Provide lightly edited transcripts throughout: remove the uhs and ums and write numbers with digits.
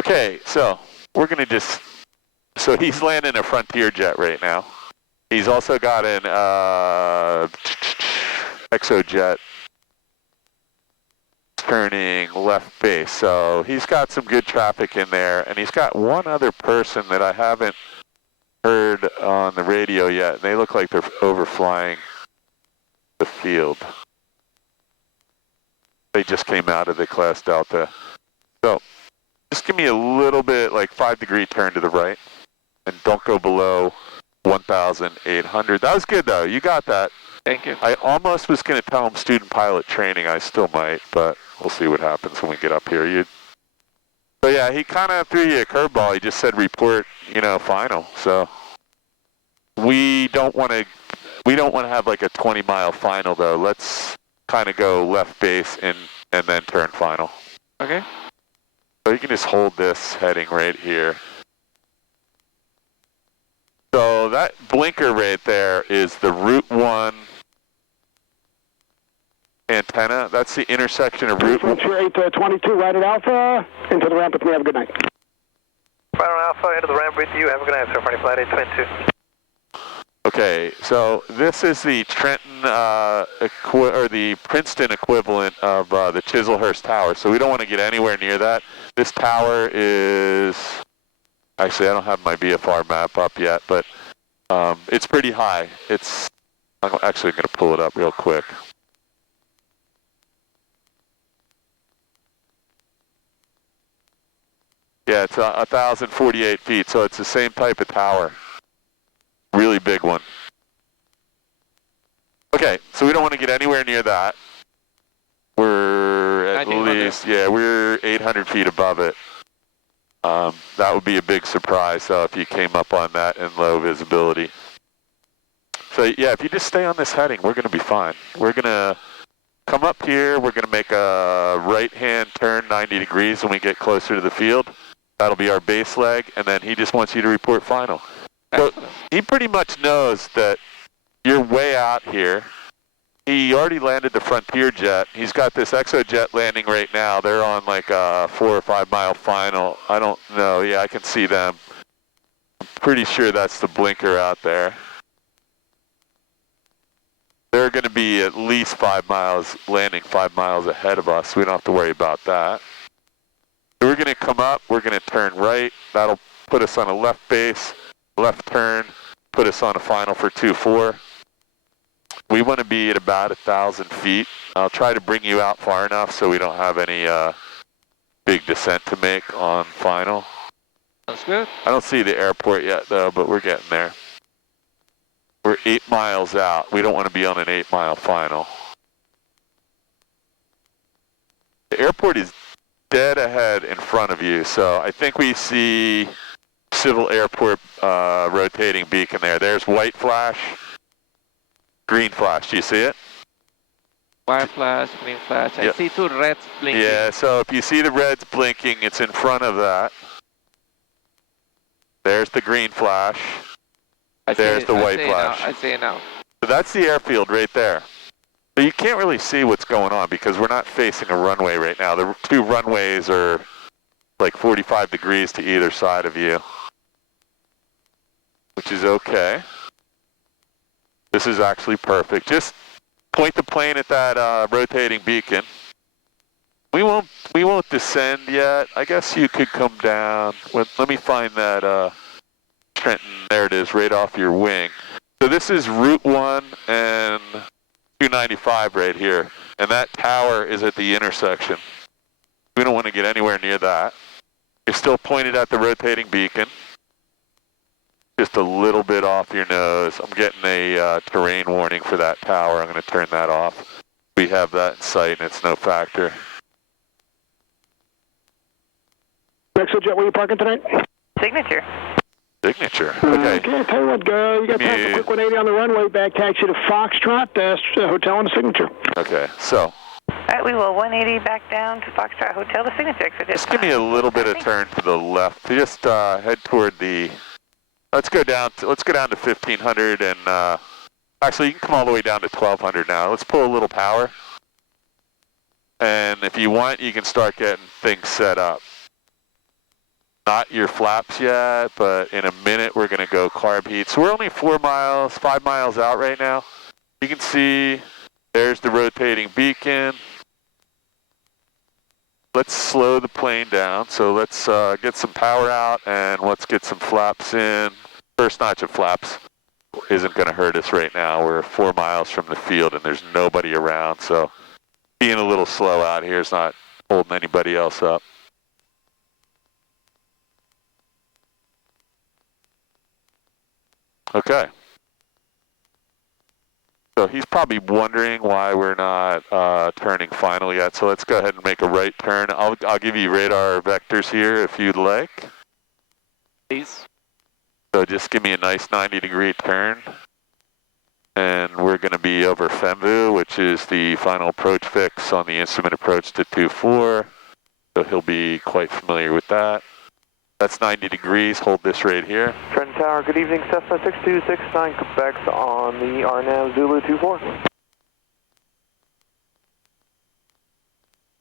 Okay, so we're going to just, so he's landing a Frontier jet right now. He's also got an Exojet turning left base. So he's got some good traffic in there, and he's got one other person that I haven't heard on the radio yet. And they look like they're overflying the field. They just came out of the class Delta. So just give me a little bit, like 5-degree turn to the right, and don't go below 1,800. That was good though, you got that. Thank you. I almost was going to tell him student pilot training. I still might, but we'll see what happens when we get up here. So yeah, he kind of threw you a curveball. He just said report, you know, final. So we don't want to have like a 20-mile final though. Let's kind of go left base and then turn final. Okay. So you can just hold this heading right here. So that blinker right there is the Route 1 antenna. That's the intersection of Route 1. 822, right at Alpha. Into the ramp with me. Have a good night. Right on Alpha, into the ramp with you. Have a good night, sir. Friday Flight 822. Okay, so this is the Trenton, or the Princeton equivalent of the Chislehurst Tower. So we don't want to get anywhere near that. This tower is, actually I don't have my VFR map up yet, but it's pretty high. I'm actually going to pull it up real quick. Yeah, it's 1,048 feet, so it's the same type of tower. Really big one. Okay, so we don't want to get anywhere near that. We're at least, yeah, we're 800 feet above it. That would be a big surprise, though, if you came up on that in low visibility. So yeah, if you just stay on this heading, we're going to be fine. We're going to come up here. We're going to make a right-hand turn 90 degrees when we get closer to the field. That'll be our base leg, and then he just wants you to report final. So he pretty much knows that you're way out here. He already landed the Frontier jet. He's got this Exojet landing right now. They're on like a 4 or 5 mile final. I don't know. Yeah, I can see them. I'm pretty sure that's the blinker out there. They're going to be at least 5 miles, landing 5 miles ahead of us. We don't have to worry about that. So we're going to come up. We're going to turn right. That'll put us on a left base. Left turn, put us on a final for 2-4. We want to be at about 1,000 feet. I'll try to bring you out far enough so we don't have any big descent to make on final. That's good. I don't see the airport yet though, but we're getting there. We're 8 miles out. We don't want to be on an 8-mile final. The airport is dead ahead in front of you, so I think we see Civil Airport rotating beacon there. There's white flash, green flash. Do you see it? White flash, green flash. I see 2 reds blinking. Yeah, so if you see the reds blinking, it's in front of that. There's the green flash. There's the white flash. I see it now. So that's the airfield right there. So you can't really see what's going on because we're not facing a runway right now. The 2 runways are like 45 degrees to either side of you, which is okay. This is actually perfect. Just point the plane at that rotating beacon. We won't descend yet. I guess you could come down. Let me find that Trenton. There it is, right off your wing. So this is Route 1 and 295 right here, and that tower is at the intersection. We don't want to get anywhere near that. You're still pointed at the rotating beacon. Just a little bit off your nose. I'm getting a terrain warning for that tower. I'm going to turn that off. We have that in sight and it's no factor. Exojet, where are you parking tonight? Signature. Signature. Okay. Okay, tell you what, you got time for quick 180 on the runway, back taxi to Foxtrot, hotel and the Signature. Okay, so. All right, we will 180 back down to Foxtrot Hotel, the Signature exit. Just give me a little bit of turn to the left. Just head toward the. Let's go down to 1,500 and actually you can come all the way down to 1,200 now. Let's pull a little power. And if you want, you can start getting things set up. not your flaps yet, but in a minute we're going to go carb heat. So we're only 5 miles out right now. You can see there's the rotating beacon. Let's slow the plane down. So let's get some power out and let's get some flaps in. First notch of flaps isn't going to hurt us right now. We're 4 miles from the field and there's nobody around. So being a little slow out here is not holding anybody else up. Okay. So he's probably wondering why we're not turning final yet. So let's go ahead and make a right turn. I'll give you radar vectors here if you'd like. Please. So just give me a nice 90-degree turn. And we're going to be over Femvu, which is the final approach fix on the instrument approach to 24. So he'll be quite familiar with that. That's 90 degrees. Hold this right here. Trenton Tower, good evening. Cessna 6269, Quebec on the RNAV Zulu 24.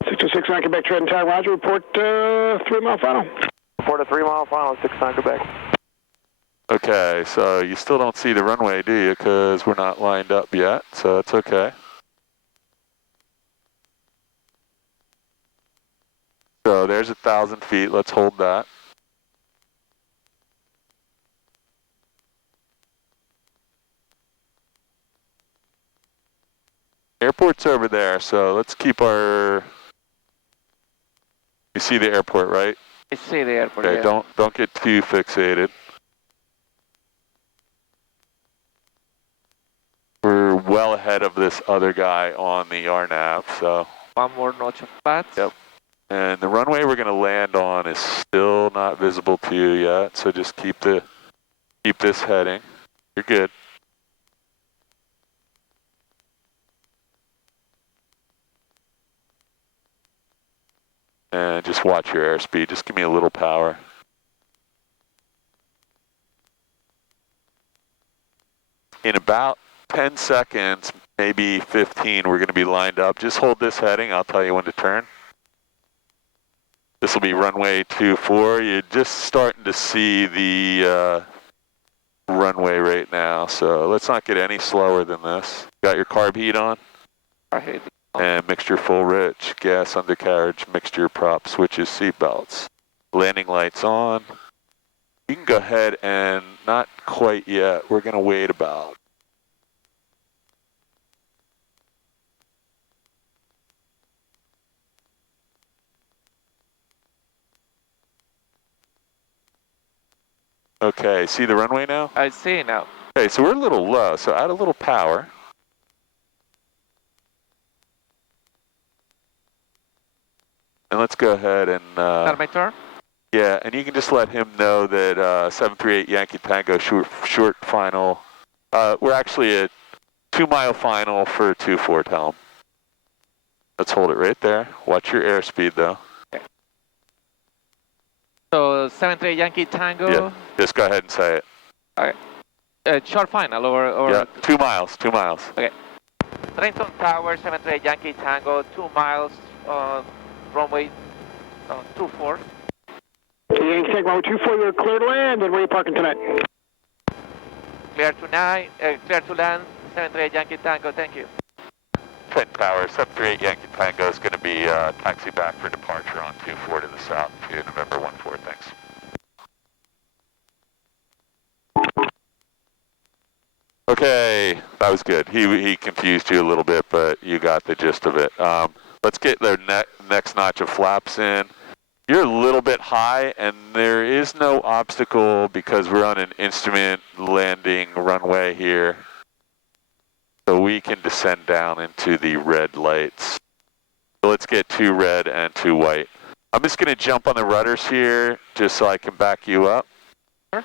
6269 Quebec, Trenton Tower, roger. Report 3 mile final. Report a 3 mile final, 69 Quebec. Okay, so you still don't see the runway, do you? Because we're not lined up yet, so that's okay. So there's 1,000 feet. Let's hold that. Airport's over there, so let's keep our... You see the airport, right? I see the airport. Okay, yeah. don't get too fixated. We're well ahead of this other guy on the RNAV, so... One more notch of flats. Yep. And the runway we're going to land on is still not visible to you yet, so just keep this heading. You're good. And just watch your airspeed. Just give me a little power. In about 10 seconds, maybe 15, we're going to be lined up. Just hold this heading. I'll tell you when to turn. This will be runway 24. You're just starting to see the runway right now. So let's not get any slower than this. Got your carb heat on? And mixture full rich, gas undercarriage, mixture prop, switches, seatbelts. Landing lights on. You can go ahead and not quite yet. We're going to wait about. Okay, see the runway now? I see now. Okay, so we're a little low, so add a little power. And let's go ahead and... Start my turn? Yeah, and you can just let him know that 738 Yankee Tango short final. We're actually at 2 mile final for 24, tell him. Let's hold it right there. Watch your airspeed though. Okay. So 73 Yankee Tango. Yeah, just go ahead and say it. Okay. Short final or Yeah, 2 miles, 2 miles. Okay. Trenton Tower, 73 Yankee Tango, 2 miles, runway 24. Yankee Tango 24, you're clear to land, and where are you parking tonight? Clear to land, 73 Yankee Tango, thank you. Trenton Tower, 738 Yankee Tango is going to be taxi back for departure on 24 to the south to November 14, thanks. Okay, that was good. He confused you a little bit, but you got the gist of it. Let's get the next notch of flaps in. You're a little bit high, and there is no obstacle because we're on an instrument landing runway here. So we can descend down into the red lights. So let's get 2 red and 2 white. I'm just going to jump on the rudders here just so I can back you up. Sure.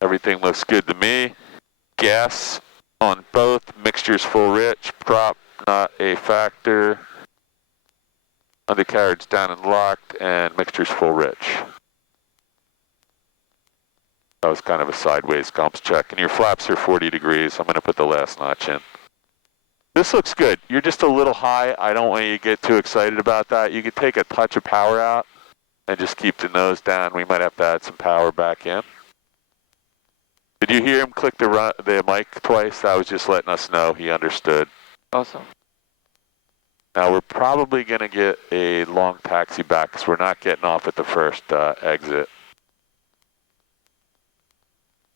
Everything looks good to me. Gas on both, mixtures full rich, prop not a factor. Undercarriage down and locked, and mixtures full rich. That was kind of a sideways gumps check. And your flaps are 40 degrees. I'm going to put the last notch in. This looks good. You're just a little high. I don't want you to get too excited about that. You could take a touch of power out. and just keep the nose down. We might have to add some power back in. Did you hear him click the mic twice? That was just letting us know he understood. Awesome. Now we're probably going to get a long taxi back because we're not getting off at the first exit.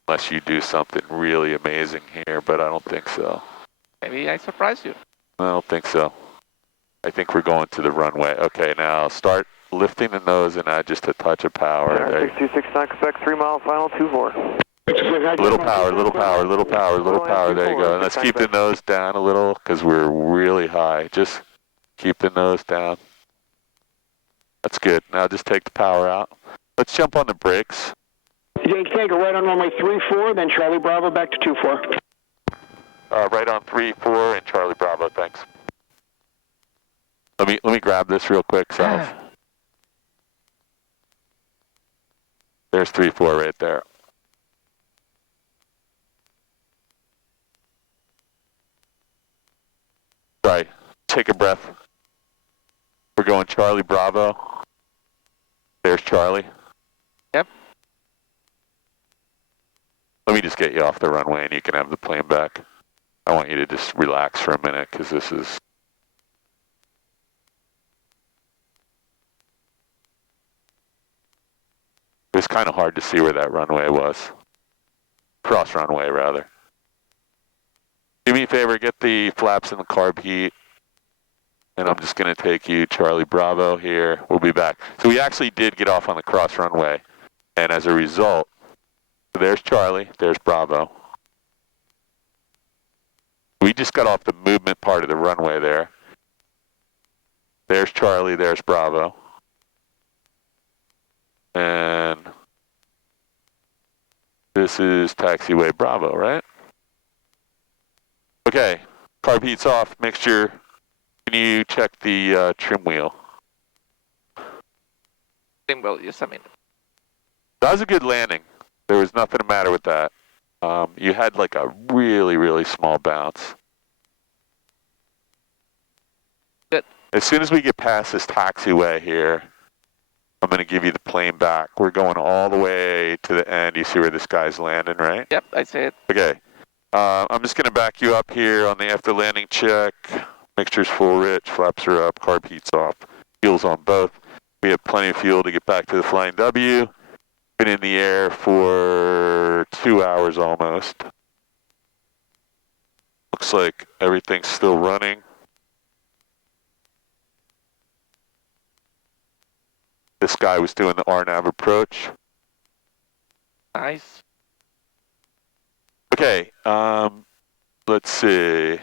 Unless you do something really amazing here, but I don't think so. Maybe I surprise you. I don't think so. I think we're going to the runway. Okay, now start lifting the nose and add just a touch of power. There. 6269 Quebec, 3 mile final, 24. Little power, little power, little power, little power. There you go. And let's keep the nose down a little because we're really high. Just keep the nose down. That's good. Now just take the power out. Let's jump on the brakes. Yankee Tango right on runway 34, then Charlie Bravo back to 24. Right on 3-4 and Charlie Bravo, thanks. Let me grab this real quick, South. There's 3-4 right there. Sorry, take a breath. We're going Charlie Bravo. There's Charlie. Yep. Let me just get you off the runway and you can have the plane back. I want you to just relax for a minute because this is... It was kind of hard to see where that runway was. Cross runway, rather. Do me a favor, get the flaps in the carb heat. And I'm just going to take you Charlie Bravo here. We'll be back. So we actually did get off on the cross runway. And as a result, there's Charlie, there's Bravo. We just got off the movement part of the runway there. There's Charlie, there's Bravo. And this is taxiway Bravo, right? Okay, carb heat's off, mixture. Can you check the trim wheel? Trim wheel, just a minute. That was a good landing. There was nothing the matter with that. You had like a really, really small bounce. Good. As soon as we get past this taxiway here, I'm going to give you the plane back. We're going all the way to the end. You see where this guy's landing, right? Yep, I see it. Okay. I'm just going to back you up here on the after landing check. Mixture's full rich, flaps are up, carb heat's off. Fuel's on both. We have plenty of fuel to get back to the Flying W. Been in the air for 2 hours almost. Looks like everything's still running. This guy was doing the RNAV approach. Nice. Okay, let's see.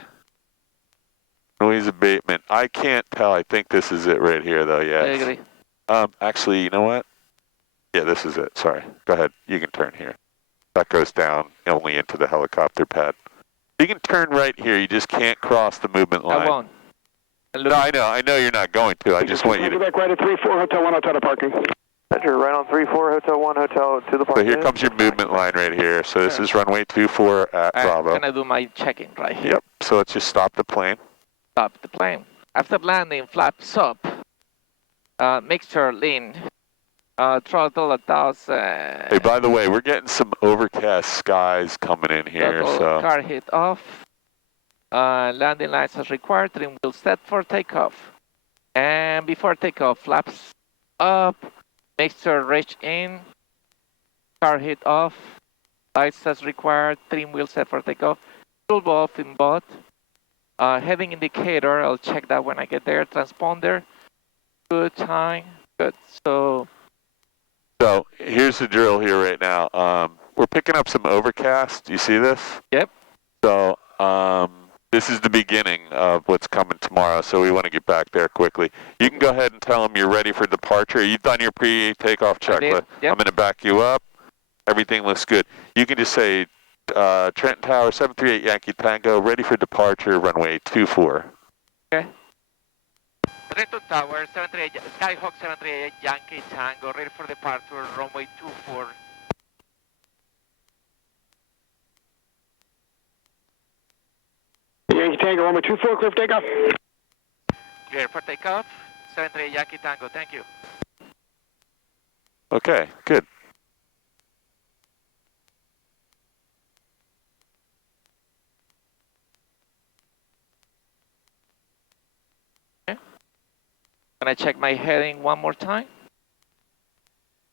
Noise abatement. I can't tell. I think this is it right here, though. Yeah. I agree. Actually, you know what? Yeah, this is it. Sorry. Go ahead. You can turn here. That goes down only into the helicopter pad. You can turn right here. You just can't cross the movement line. I won't. No, I know. I know you're not going to. I just want you to. Back right at 34, Hotel 1, Hotel to parking. Roger, right on 34, Hotel 1, Hotel to the park. So here comes your movement line right here. So this is runway 24 at Bravo. I'm going to do my check-in right here. Yep. So let's just stop the plane. Stop the plane. After landing, flaps up. Mixture lean. Throttle 1,000. Hey, by the way, we're getting some overcast skies coming in here. So Car hit off. Landing lights as required. Trim wheel set for takeoff. And before takeoff, flaps up. Mixture reach in. Car hit off. Lights as required. Trim wheel set for takeoff. Fuel off in both. Heading indicator, I'll check that when I get there. Transponder, good time, good. So here's the drill here right now. We're picking up some overcast. You see this? Yep. So this is the beginning of what's coming tomorrow. So we want to get back there quickly. You can go ahead and tell them you're ready for departure. You've done your pre-takeoff checklist. Yep. I'm going to back you up. Everything looks good. You can just say, Trenton Tower, 738 Yankee Tango, ready for departure, runway 24. Okay. Trenton Tower, 738, Skyhawk 738 Yankee Tango, ready for departure, runway 24. Yankee Tango, runway 24, clear for takeoff. Clear for takeoff, 738 Yankee Tango, thank you. Okay, good. Can I check my heading one more time?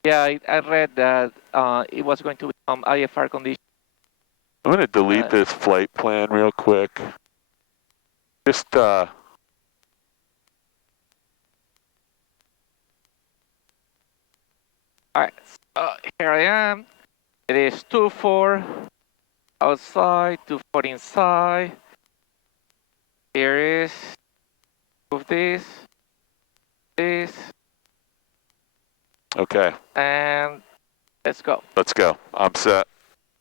Yeah, I read that it was going to become IFR condition. I'm going to delete this flight plan real quick. Just, All right, so here I am. It is 24 outside, 24 inside. Here is move this, okay, and let's go. let's go. I'm set.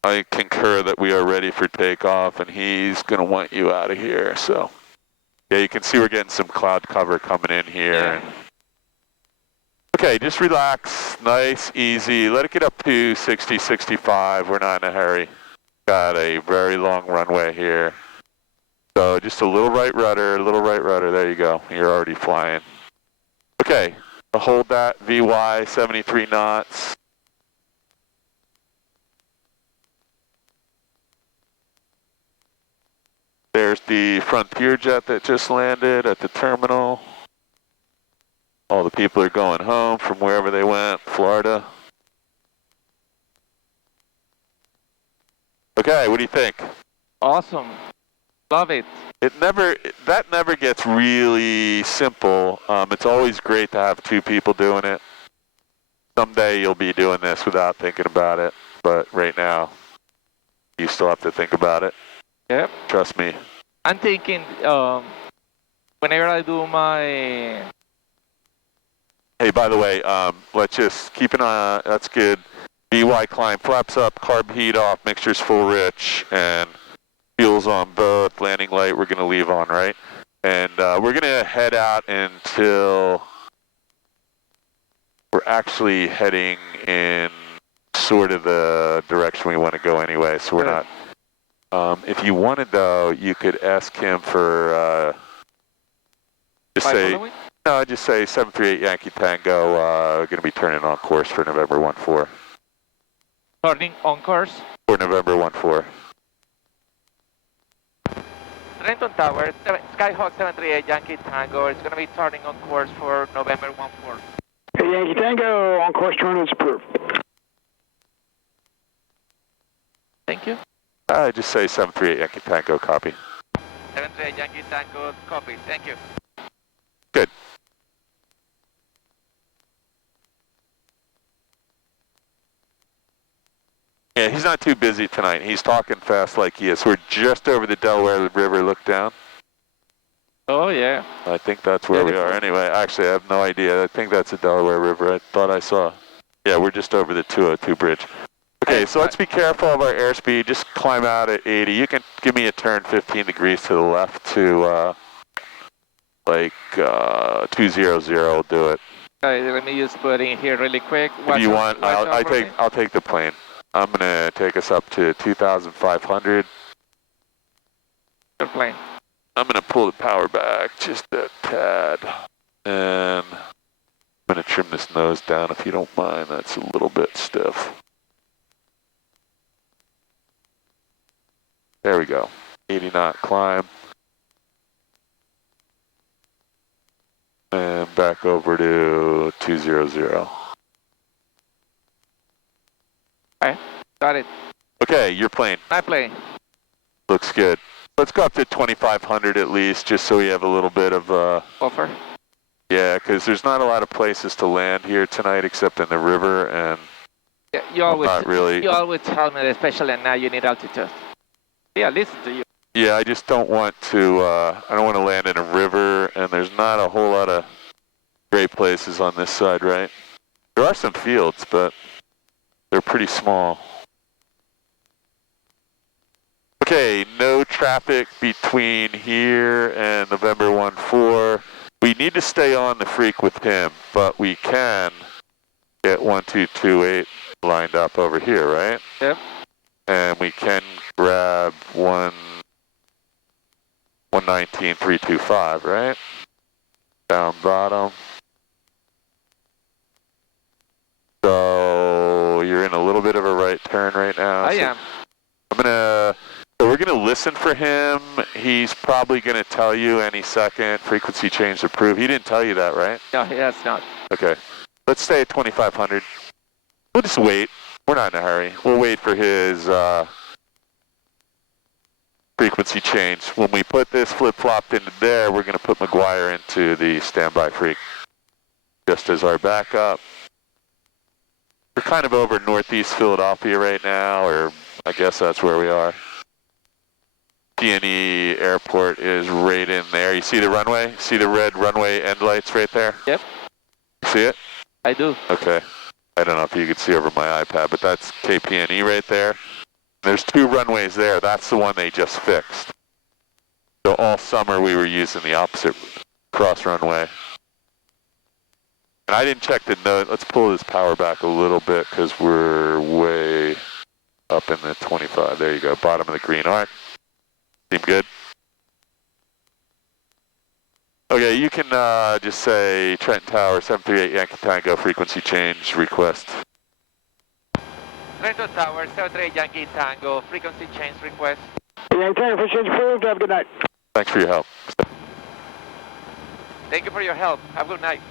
I concur that we are ready for takeoff, and he's going to want you out of here. So, yeah, you can see we're getting some cloud cover coming in here. Yeah. Okay, just relax, nice, easy. Let it get up to 60, 65. We're not in a hurry. Got a very long runway here. So just a little right rudder, there you go. You're already flying. Okay, hold that, VY, 73 knots. There's the Frontier jet that just landed at the terminal. All the people are going home from wherever they went, Florida. Okay, what do you think? Awesome. Love it. That never gets really simple. It's always great to have two people doing it. Someday you'll be doing this without thinking about it, but right now you still have to think about it. Yep. Trust me. I'm thinking whenever I do my... Hey, by the way, let's just keep an eye on, that's good. VY climb, flaps up, carb heat off, mixture's full rich, and fuel's on both, landing light we're gonna leave on, right? And we're gonna head out until we're actually heading in sort of the direction we want to go anyway, so we're not. If you wanted though, you could ask him for, just say 738 Yankee Tango, gonna be turning on course for November 14. Turning on course. For November 14. Trenton Tower, Skyhawk 738 Yankee Tango. It's going to be turning on course for November 14. Hey, Yankee Tango, on course turn is approved. Thank you. Just say 738 Yankee Tango, copy. 738 Yankee Tango, copy. Thank you. Good. Yeah, he's not too busy tonight. He's talking fast like he is. We're just over the Delaware River. Look down. Oh, yeah. I think that's where we are. Anyway, actually, I have no idea. I think that's the Delaware River. I thought I saw. Yeah, we're just over the 202 bridge. Okay, so let's be careful of our airspeed. Just climb out at 80. You can give me a turn 15 degrees to the left to like 200. We'll do it. Let me just put in here really quick. If you want, I'll take the plane. I'm gonna take us up to 2,500. Your plane. I'm gonna pull the power back just a tad, and I'm gonna trim this nose down if you don't mind. That's a little bit stiff. There we go. 80 knot climb. And back over to 200. Okay, got it. Okay, your plane. My plane. Looks good. Let's go up to 2,500 at least, just so we have a little bit of Buffer. Yeah, because there's not a lot of places to land here tonight except in the river, and Yeah, you always tell me, especially now you need altitude. Yeah, listen to you. Yeah, I just don't want to. I don't want to land in a river, and there's not a whole lot of great places on this side, right? There are some fields, but they're pretty small. Okay, no traffic between here and November 14. We need to stay on the freak with him, but we can get 1228 lined up over here, right? Yep. And we can grab 119.325, right? Down bottom. So am. So we're gonna listen for him. He's probably gonna tell you any second, frequency change approved. He didn't tell you that, right? No, he has not. Okay. Let's stay at 2,500. We'll just wait. We're not in a hurry. We'll wait for his frequency change. When we put this flip-flopped into there, we're gonna put McGuire into the standby freak, just as our backup. We're kind of over northeast Philadelphia right now, or I guess that's where we are. PNE Airport is right in there. You see the runway? See the red runway end lights right there? Yep. See it? I do. Okay. I don't know if you can see over my iPad, but that's KPNE right there. There's 2 runways there. That's the one they just fixed. So all summer we were using the opposite cross runway. And I didn't check the note. Let's pull this power back a little bit because we're way up in the 25. There you go, bottom of the green arc. Seem good? Okay, you can just say Trenton Tower, 738 Yankee Tango, frequency change request. Trenton Tower, 738 Yankee Tango, frequency change request. Yankee Tango, frequency change approved. Have a good night. Thanks for your help. Thank you for your help. Have a good night.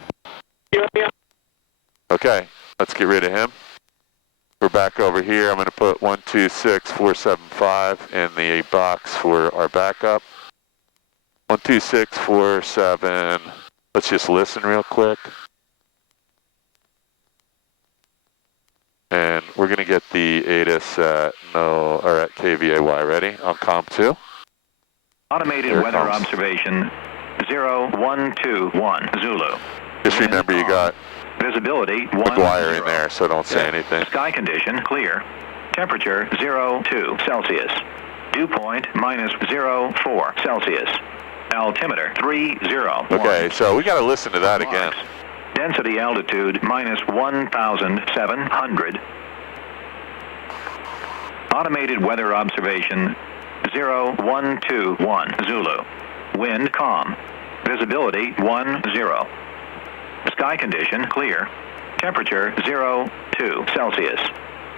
Okay, let's get rid of him. We're back over here. I'm going to put 126475 in the box for our backup. 12647. Let's just listen real quick. And we're going to get the ATIS at KVAY. Ready? On COM 2. Automated weather observation 0121 Zulu. Just remember you got visibility McGuire in there, so don't say anything. Sky condition clear. Temperature 02 Celsius. Dew point -04 Celsius. Altimeter 301. Okay, so we got to listen to that again. Density altitude -1,700. Automated weather observation 0121 Zulu. Wind calm. Visibility 10. Sky condition clear. Temperature 02 Celsius.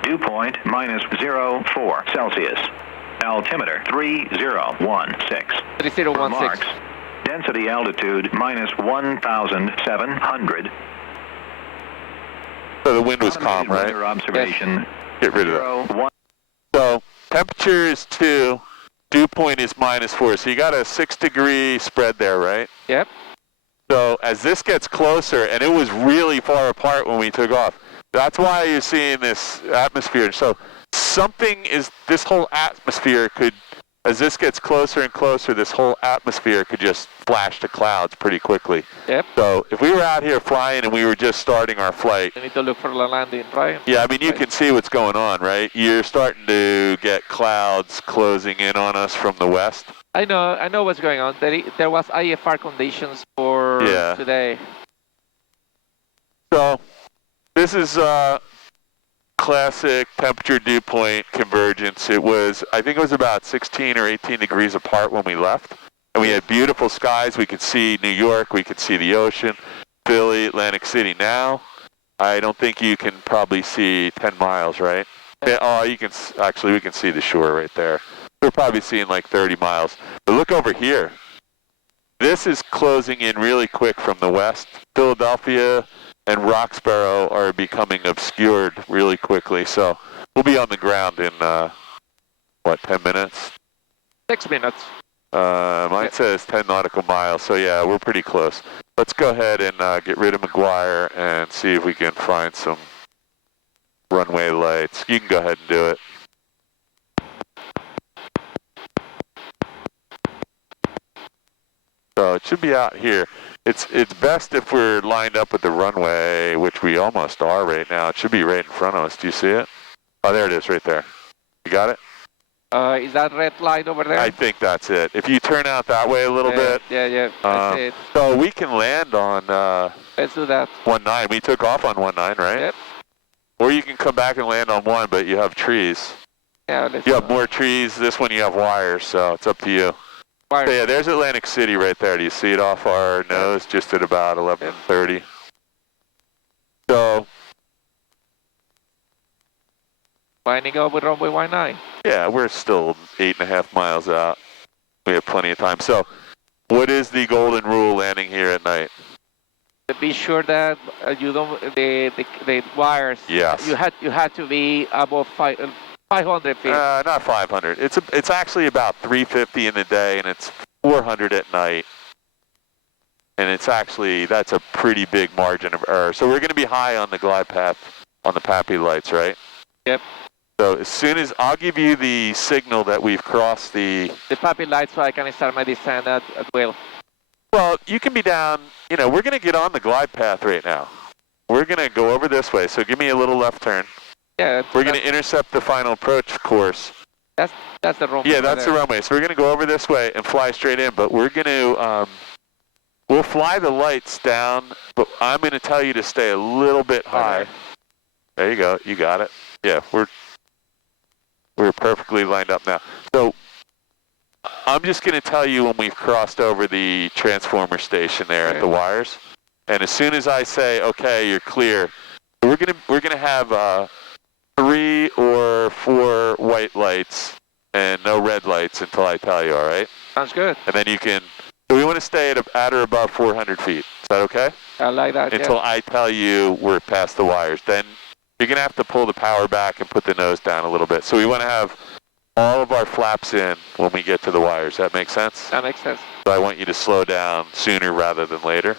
Dew point -04 Celsius. Altimeter 3016. 3016. Remarks. Density altitude -1,700. So the wind was calm, right? Weather observation. Get rid of that. So temperature is 2, dew point is -4. So you got a 6-degree spread there, right? Yep. So as this gets closer, and it was really far apart when we took off, that's why you're seeing this atmosphere. So this whole atmosphere could, as this gets closer and closer, this whole atmosphere could just flash to clouds pretty quickly. Yep. So if we were out here flying and we were just starting our flight. We need to look for the landing, right? Yeah, I mean, you can see what's going on, right? You're starting to get clouds closing in on us from the west. I know what's going on. There was IFR conditions for today. So this is classic temperature dew point convergence. I think it was about 16 or 18 degrees apart when we left. And we had beautiful skies. We could see New York, we could see the ocean, Philly, Atlantic City. Now, I don't think you can probably see 10 miles, right? Yeah, oh, we can see the shore right there. We're probably seeing like 30 miles. But look over here. This is closing in really quick from the west. Philadelphia and Roxborough are becoming obscured really quickly. So we'll be on the ground in, 10 minutes? 6 minutes. Mine says 10 nautical miles. So yeah, we're pretty close. Let's go ahead and get rid of McGuire and see if we can find some runway lights. You can go ahead and do it. So it should be out here. It's best if we're lined up with the runway, which we almost are right now. It should be right in front of us. Do you see it? Oh, there it is right there. You got it? Is that red light over there? I think that's it. If you turn out that way a little bit. Yeah. I see it. So we can land on Let's do that. 19. We took off on 19, right? Yep. Or you can come back and land on 1, but you have trees. Yeah, let's You have more trees. This one you have wires, so it's up to you. So yeah, there's Atlantic City right there. Do you see it off our nose? Just at about 11:30. So Lining up with runway 19. Yeah, we're still 8.5 miles out. We have plenty of time. So, what is the golden rule landing here at night? To be sure that you don't the wires. Yes. You had to be above 500 feet. Not 500. It's actually about 350 in the day, and it's 400 at night. And that's a pretty big margin of error. So we're going to be high on the glide path on the PAPI lights, right? Yep. So as soon as I'll give you the signal that we've crossed the PAPI lights, so I can start my descent at will. Well, you can be down, we're going to get on the glide path right now. We're going to go over this way, so give me a little left turn. Yeah. We're going to intercept the final approach course. That's the runway. Yeah, that's the runway. So we're going to go over this way and fly straight in, but we're going to, we'll fly the lights down, but I'm going to tell you to stay a little bit high. Okay. There you go. You got it. Yeah, we're perfectly lined up now. So I'm just going to tell you when we've crossed over the transformer station there at the wires, and as soon as I say, okay, you're clear, we're gonna have 3 or 4 white lights and no red lights until I tell you. All right? Sounds good. And then you can. So we want to stay at or above 400 feet. Is that okay? I like that. Until I tell you we're past the wires. Then you're gonna have to pull the power back and put the nose down a little bit. So we want to have all of our flaps in when we get to the wires. That makes sense? That makes sense. So I want you to slow down sooner rather than later.